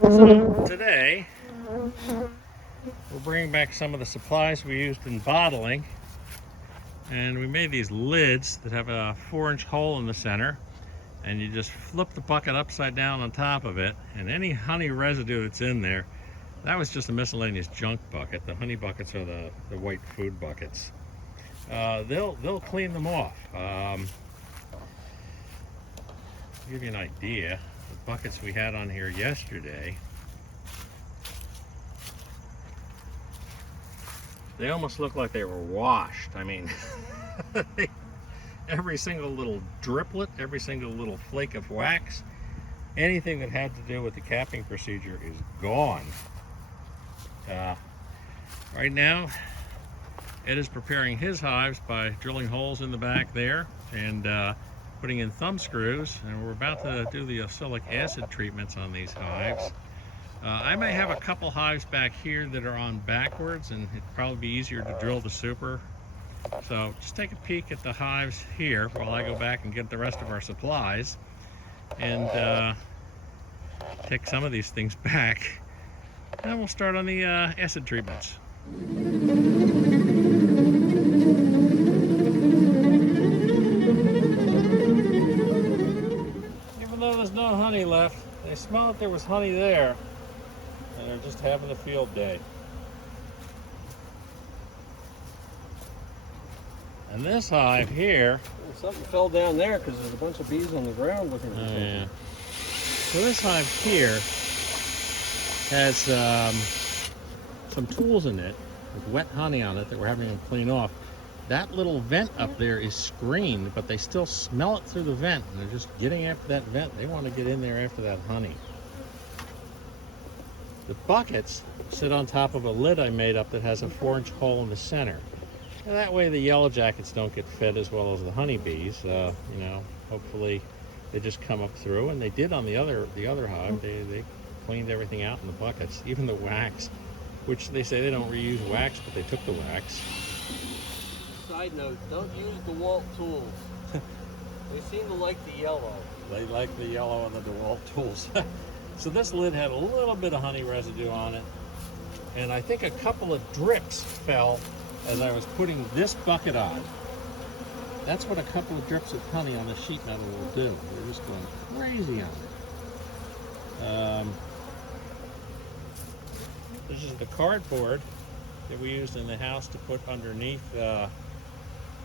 So today we're bringing back some of the supplies we used in bottling, and we made these lids that have a 4-inch hole in the center, and you just flip the bucket upside down on top of it, and any honey residue that's in there, that was just a miscellaneous junk bucket. The honey buckets are the white food buckets. They'll clean them off. To give you an idea, the buckets we had on here yesterday, they almost look like they were washed. I mean, every single little driplet, every single little flake of wax, anything that had to do with the capping procedure is gone. Right now, Ed is preparing his hives by drilling holes in the back there and putting in thumb screws, and we're about to do the oxalic acid treatments on these hives. I may have a couple hives back here that are on backwards, and it'd probably be easier to drill the super. So just take a peek at the hives here while I go back and get the rest of our supplies and take some of these things back. And we'll start on the acid treatments. Even though there's no honey left, they smell that there was honey there, and they're just having a field day. And this hive here, something fell down there because there's a bunch of bees on the ground looking at oh something. yeah. So this hive here has some tools in it with wet honey on it that we're having them clean off. That little vent up there is screened, but they still smell it through the vent, and they're just getting after that vent. They want to get in there after that honey. The buckets sit on top of a lid I made up that has a 4-inch hole in the center. And that way the yellow jackets don't get fed as well as the honeybees. Hopefully they just come up through, and they did on the other hive. They cleaned everything out in the buckets, even the wax, which they say they don't reuse wax, but they took the wax. Side note, don't use DeWalt tools. They seem to like the yellow. They like the yellow and the DeWalt tools. So this lid had a little bit of honey residue on it, and I think a couple of drips fell as I was putting this bucket on. That's what a couple of drips of honey on the sheet metal will do. They're just going crazy on it. This is the cardboard that we used in the house to put underneath the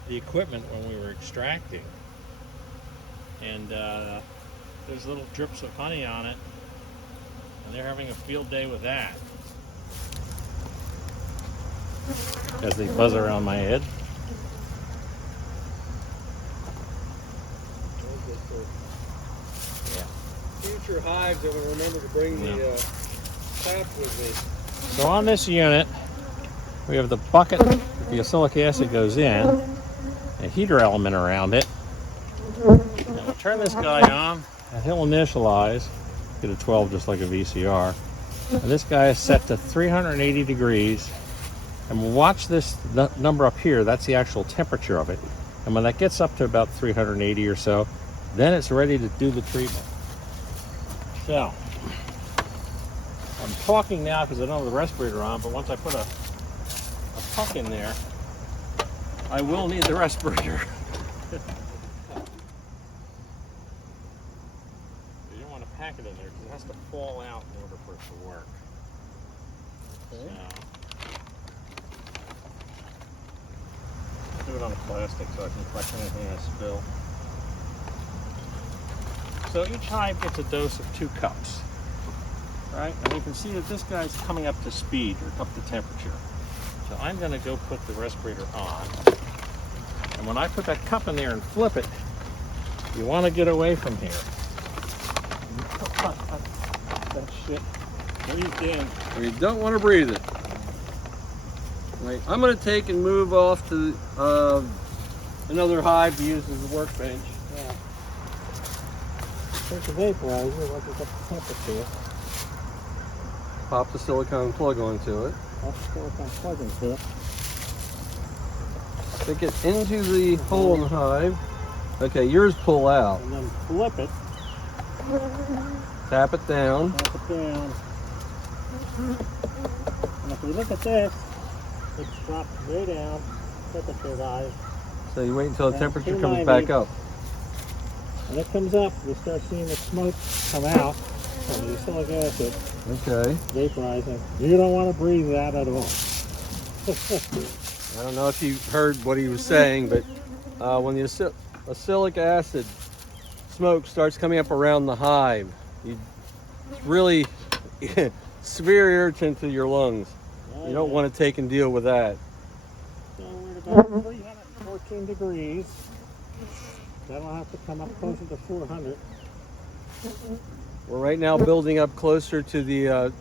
equipment when we were extracting. And there's little drips of honey on it, and they're having a field day with that as they buzz around my head. Future hives, I will remember to bring the tap with me. So on this unit, we have the bucket that the oxalic acid goes in, a heater element around it. And we'll turn this guy on, and he'll initialize, get a 12 just like a VCR. And this guy is set to 380 degrees. And we'll watch this number up here, that's the actual temperature of it. And when that gets up to about 380 or so, then it's ready to do the treatment. So, I'm talking now because I don't have the respirator on, but once I put a puck in there, I will need the respirator. You don't want to pack it in there because it has to fall out in order for it to work. Okay. So, do it on the plastic so I can collect anything I spill. So each hive gets a dose of 2 cups, right? And you can see that this guy's coming up to speed or up to temperature. So I'm going to go put the respirator on. And when I put that cup in there and flip it, you want to get away from here. That shit. Breathe in. You don't want to breathe it. Right. I'm going to take and move off to another hive to use as a workbench. Yeah. Take the vaporizer, let it get the temperature. Pop the silicone plug onto it. Pop the silicone plug into it. Stick it into the hole in the hive. Okay, yours pull out. And then flip it. Tap it down. Tap it down. And if we look at this, it's dropped way down, temperature-wise. So you wait until the Down temperature to comes 290. back up. When it comes up, we start seeing the smoke come out from the acrylic acid Okay. vaporizing. You don't want to breathe that at all. I don't know if you heard what he was saying, but when the acrylic acid smoke starts coming up around the hive, it's really severe irritant to your lungs. You don't want to take and deal with that. So we're at about 314 degrees. That'll have to come up closer to 400. We're right now building up closer to the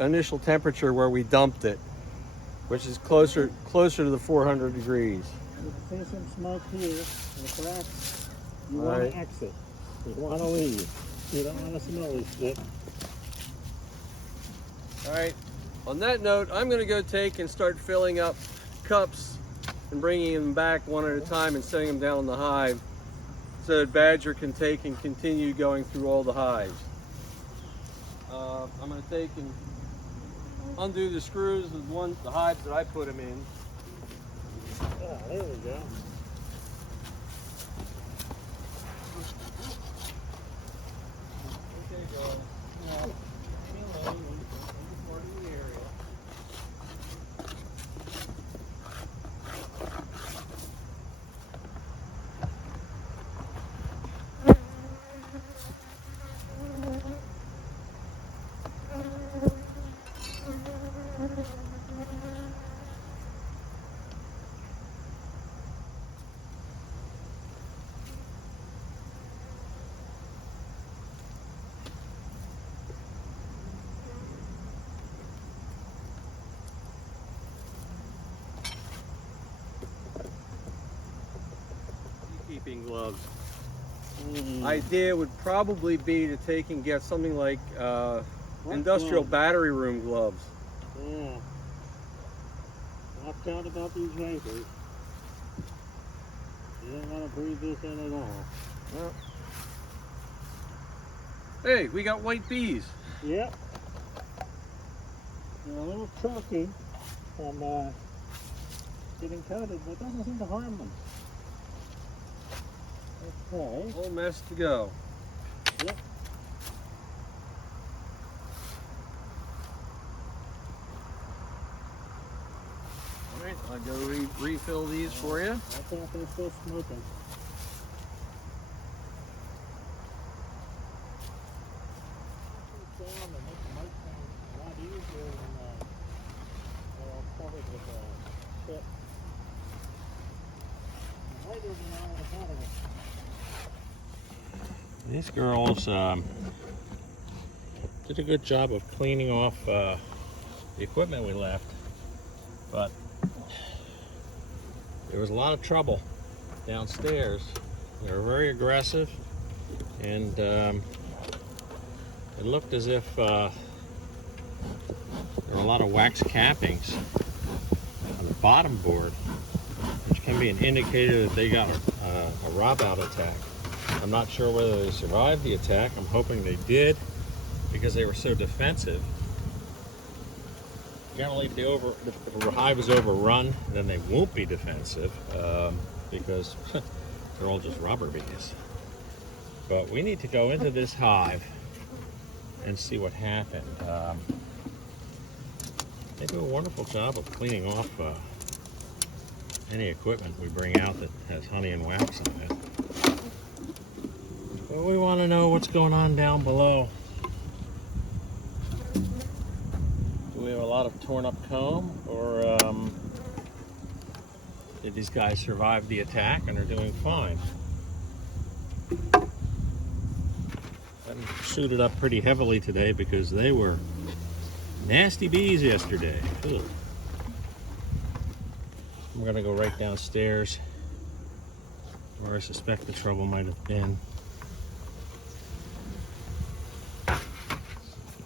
initial temperature where we dumped it, which is closer to the 400 degrees. You can see some smoke here in the crack. You All want right. to exit. You want to leave. You don't want to smell this shit. All right. On that note, I'm going to go take and start filling up cups and bringing them back one at a time and setting them down in the hive so that Badger can take and continue going through all the hives. I'm going to take and undo the screws of the hives that I put them in. Oh, there we go. Okay, guys. Now, anyway, we're marking the area. Beekeeping gloves. Idea would probably be to take and get something like industrial battery room gloves. Yeah. Watch out about these vapors. You don't want to breathe this in at all. Well, hey, we got white bees. Yep. They're a little chalky from getting coated, but it doesn't seem to harm them. Okay. Whole mess to go. Yep. All right, I'll go refill these for you. I think they're still smoking. Down and make the mic sound a lot easier when they're all covered with shit. And later than all the better. These girls did a good job of cleaning off the equipment we left, but there was a lot of trouble downstairs. They were very aggressive, and it looked as if there were a lot of wax cappings on the bottom board, which can be an indicator that they got a rob-out attack. I'm not sure whether they survived the attack. I'm hoping they did, because they were so defensive. Generally, if the hive is overrun, then they won't be defensive, because they're all just rubber bees. But we need to go into this hive and see what happened. They do a wonderful job of cleaning off any equipment we bring out that has honey and wax on it. But we want to know what's going on down below. Do we have a lot of torn up comb, or did these guys survive the attack and are doing fine? I suited up pretty heavily today because they were nasty bees yesterday. Ugh. I'm gonna go right downstairs where I suspect the trouble might have been.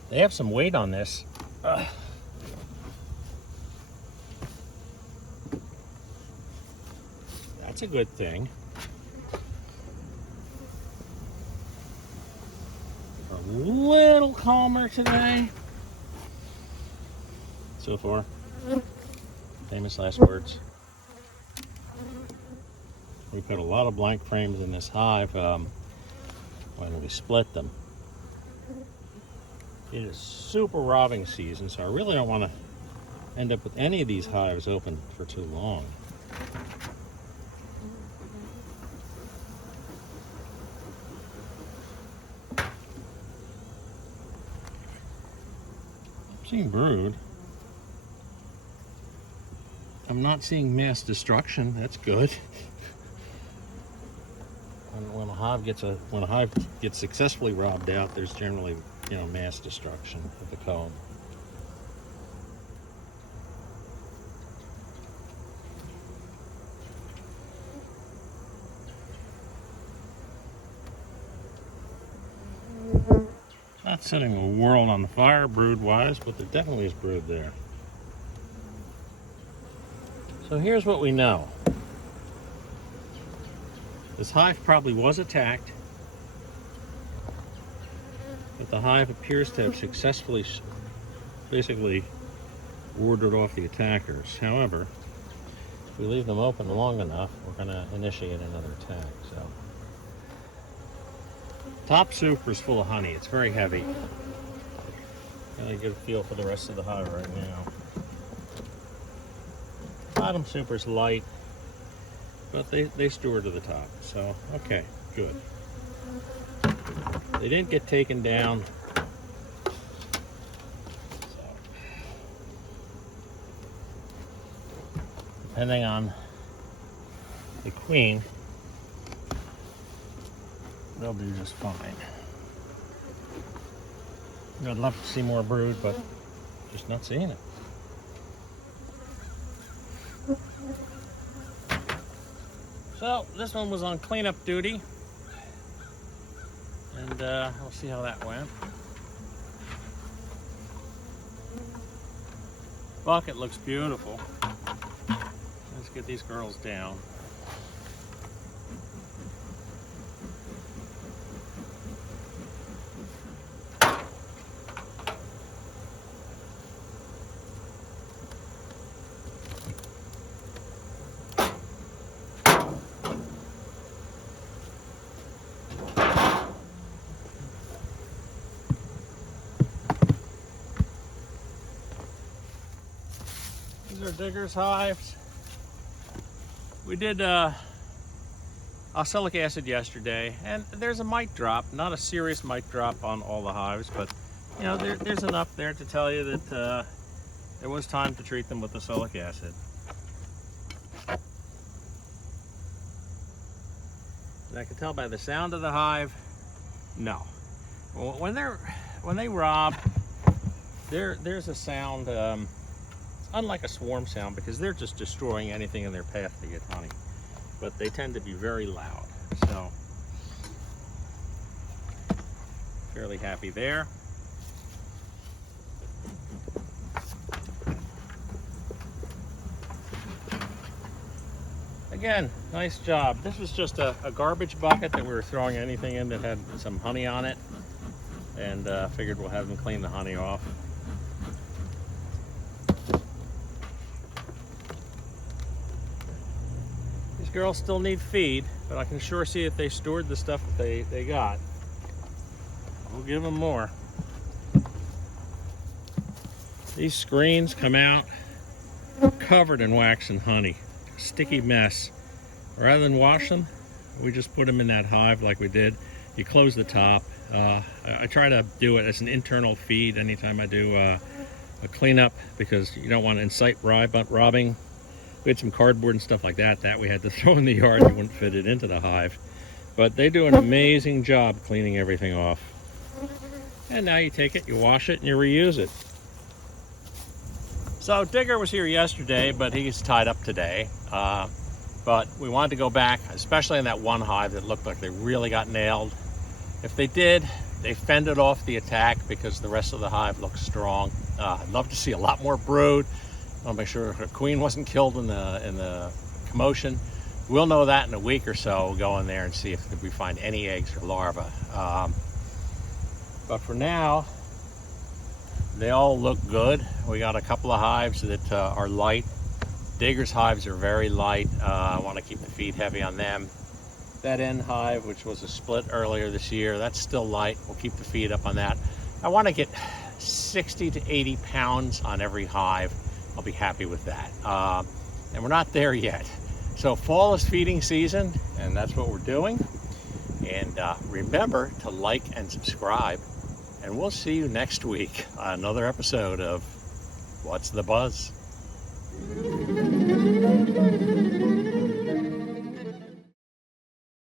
They have some weight on this. That's a good thing. A little calmer today. So far. Famous last words. We put a lot of blank frames in this hive when we split them. It is super robbing season, so I really don't want to end up with any of these hives open for too long. I'm seeing brood. I'm not seeing mass destruction. That's good. When a hive gets successfully robbed out, there's generally, mass destruction of the comb. Not setting the world on fire brood-wise, but there definitely is brood there. So here's what we know. This hive probably was attacked, but the hive appears to have successfully basically warded off the attackers. However, if we leave them open long enough, we're going to initiate another attack. So, top super is full of honey. It's very heavy. Really good feel for the rest of the hive right now. Bottom super is light, but they steward to the top. So, okay, good. They didn't get taken down. So, depending on the queen, they'll do just fine. I'd love to see more brood, but just not seeing it. So this one was on cleanup duty, and we'll see how that went. Bucket looks beautiful. Let's get these girls down. These are Digger's hives. We did oxalic acid yesterday, and there's a mite drop, not a serious mite drop on all the hives, but there's enough there to tell you that there was time to treat them with oxalic acid. And I can tell by the sound of the hive, no. When they rob, there's a sound. It's unlike a swarm sound because they're just destroying anything in their path to get honey. But they tend to be very loud. So, fairly happy there. Again, nice job. This was just a garbage bucket that we were throwing anything in that had some honey on it. And figured we'll have them clean the honey off. These girls still need feed, but I can sure see if they stored the stuff that they got. We'll give them more. These screens come out covered in wax and honey. Sticky mess. Rather than wash them, we just put them in that hive like we did. You close the top. I try to do it as an internal feed anytime I do a cleanup because you don't want to incite robbing. We had some cardboard and stuff like that we had to throw in the yard. You wouldn't fit it into the hive. But they do an amazing job cleaning everything off. And now you take it, you wash it, and you reuse it. So Digger was here yesterday, but he's tied up today. But we wanted to go back, especially in that one hive that looked like they really got nailed. If they did, they fended off the attack because the rest of the hive looks strong. I'd love to see a lot more brood. I want to make sure her queen wasn't killed in the commotion. We'll know that in a week or so. We'll go in there and see if we find any eggs or larvae. But for now, they all look good. We got a couple of hives that are light. Digger's hives are very light. I want to keep the feed heavy on them. That end hive, which was a split earlier this year, that's still light. We'll keep the feed up on that. I want to get 60 to 80 pounds on every hive. I'll be happy with that. And we're not there yet. So fall is feeding season, and that's what we're doing. And remember to like and subscribe. And we'll see you next week on another episode of What's the Buzz?